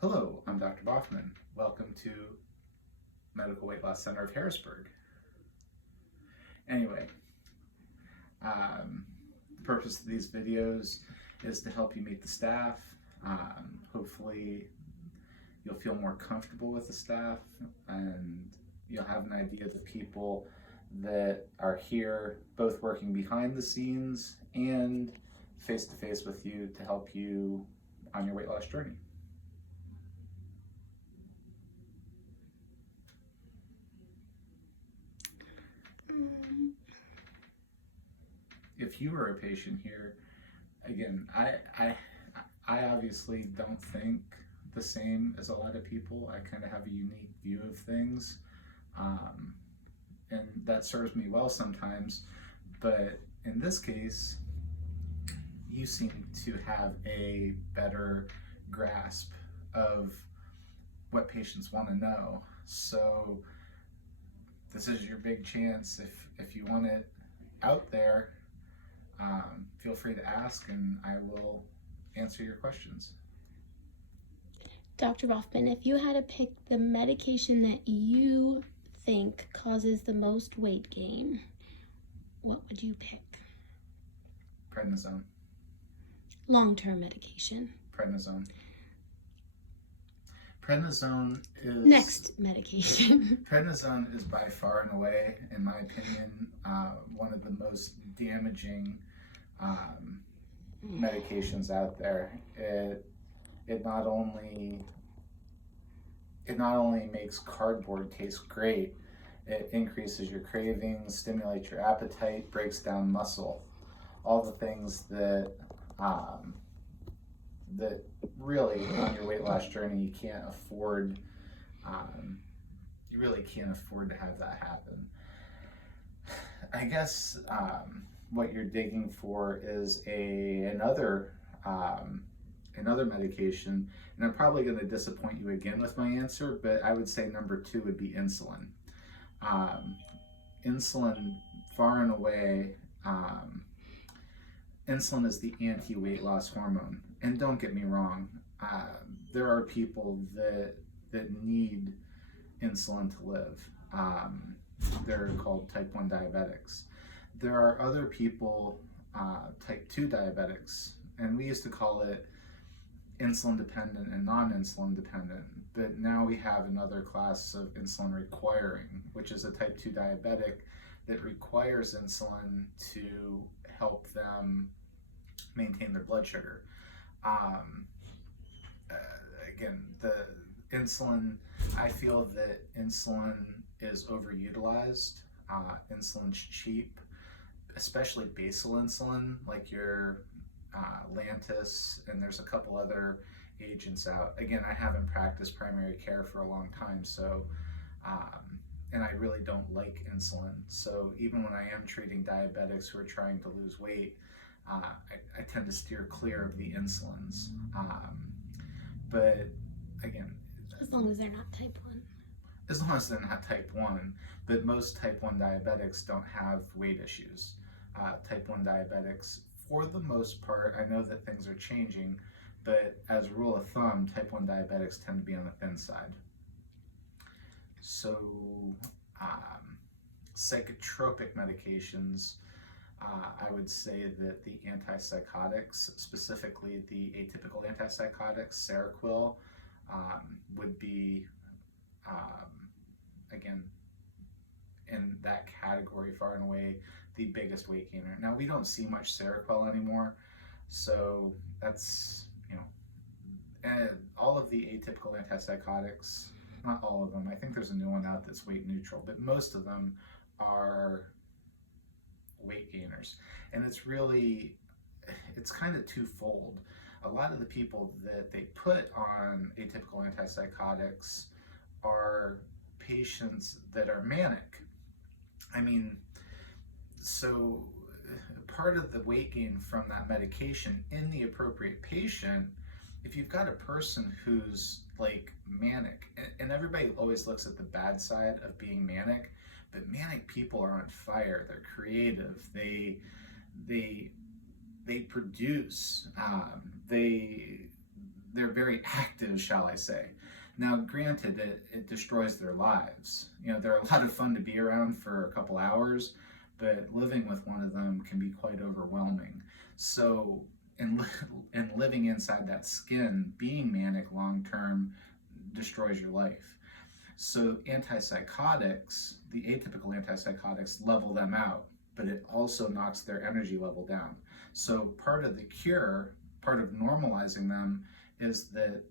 Hello, I'm Dr. Boffman. Welcome to Medical Weight Loss Center of Harrisburg. Anyway, the purpose of these videos is to help you meet the staff. Hopefully you'll feel more comfortable with the staff and you'll have an idea of the people that are here, both working behind the scenes and face to face with you to help you on your weight loss journey. If you are a patient here, again, I obviously don't think the same as a lot of people. I kind of have a unique view of things, and that serves me well sometimes. But in this case, you seem to have a better grasp of what patients want to know. So this is your big chance. If you want it out there, feel free to ask and I will answer your questions. Dr. Boffman, if you had to pick the medication that you think causes the most weight gain, what would you pick? Prednisone. Long-term medication. Prednisone. Prednisone is... Next medication. Prednisone is by far and away, in my opinion, one of the most damaging medications out there. It not only makes cardboard taste great, it increases your cravings, stimulates your appetite, breaks down muscle, all the things that that really on your weight loss journey you can't afford. You really can't afford to have that happen. I guess what you're digging for is another medication, and I'm probably going to disappoint you again with my answer, but I would say number 2 would be insulin. Insulin, far and away, insulin is the anti-weight loss hormone. And don't get me wrong, there are people that need insulin to live. They're called type 1 diabetics. There are other people, type 2 diabetics, and we used to call it insulin dependent and non-insulin dependent, but now we have another class of insulin requiring, which is a type 2 diabetic that requires insulin to help them maintain their blood sugar. Again, the insulin, I feel that insulin is overutilized. Insulin's cheap, especially basal insulin, like your Lantus, and there's a couple other agents out. Again, I haven't practiced primary care for a long time, so and I really don't like insulin. So even when I am treating diabetics who are trying to lose weight, I tend to steer clear of the insulins. But again, As long as they're not type 1. as long as they're not type 1, but most type 1 diabetics don't have weight issues. Type 1 diabetics, for the most part, I know that things are changing, but as a rule of thumb, type 1 diabetics tend to be on the thin side. So, psychotropic medications, I would say that the antipsychotics, specifically the atypical antipsychotics, Seroquel, would be, again, in that category far and away the biggest weight gainer. Now, we don't see much Seroquel anymore, so that's, and all of the atypical antipsychotics, not all of them, I think there's a new one out that's weight neutral, but most of them are weight gainers. And it's kind of twofold. A lot of the people that they put on atypical antipsychotics are patients that are manic. I mean, so part of the weight gain from that medication in the appropriate patient, if you've got a person who's like manic, and everybody always looks at the bad side of being manic, but manic people are on fire. They're creative. They produce. they're very active, shall I say. Now, granted, it destroys their lives. You know, they're a lot of fun to be around for a couple hours, but living with one of them can be quite overwhelming. So, in living inside that skin, being manic long term destroys your life. So, antipsychotics, the atypical antipsychotics, level them out, but it also knocks their energy level down. So, part of the cure, part of normalizing them, is that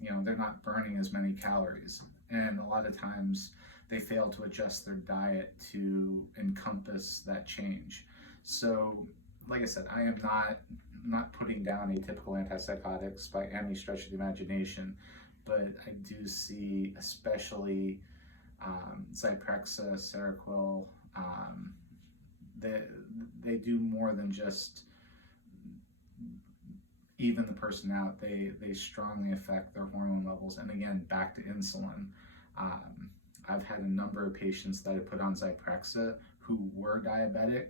they're not burning as many calories, and a lot of times they fail to adjust their diet to encompass that change. So, like I said, I am not putting down atypical antipsychotics by any stretch of the imagination, but I do see, especially Zyprexa, Seroquel, they do more than just even the person out. They strongly affect their hormone levels. And again, back to insulin. I've had a number of patients that I put on Zyprexa who were diabetic,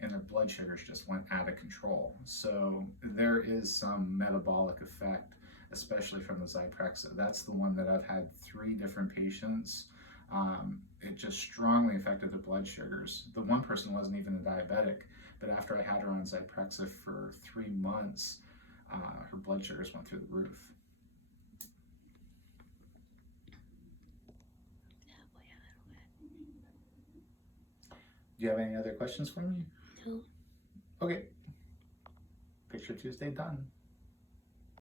and their blood sugars just went out of control. So there is some metabolic effect, especially from the Zyprexa. That's the one that I've had 3 different patients. It just strongly affected their blood sugars. The one person wasn't even a diabetic, but after I had her on Zyprexa for 3 months, her blood sugars went through the roof. Do you have any other questions for me? No. Okay. Picture Tuesday done.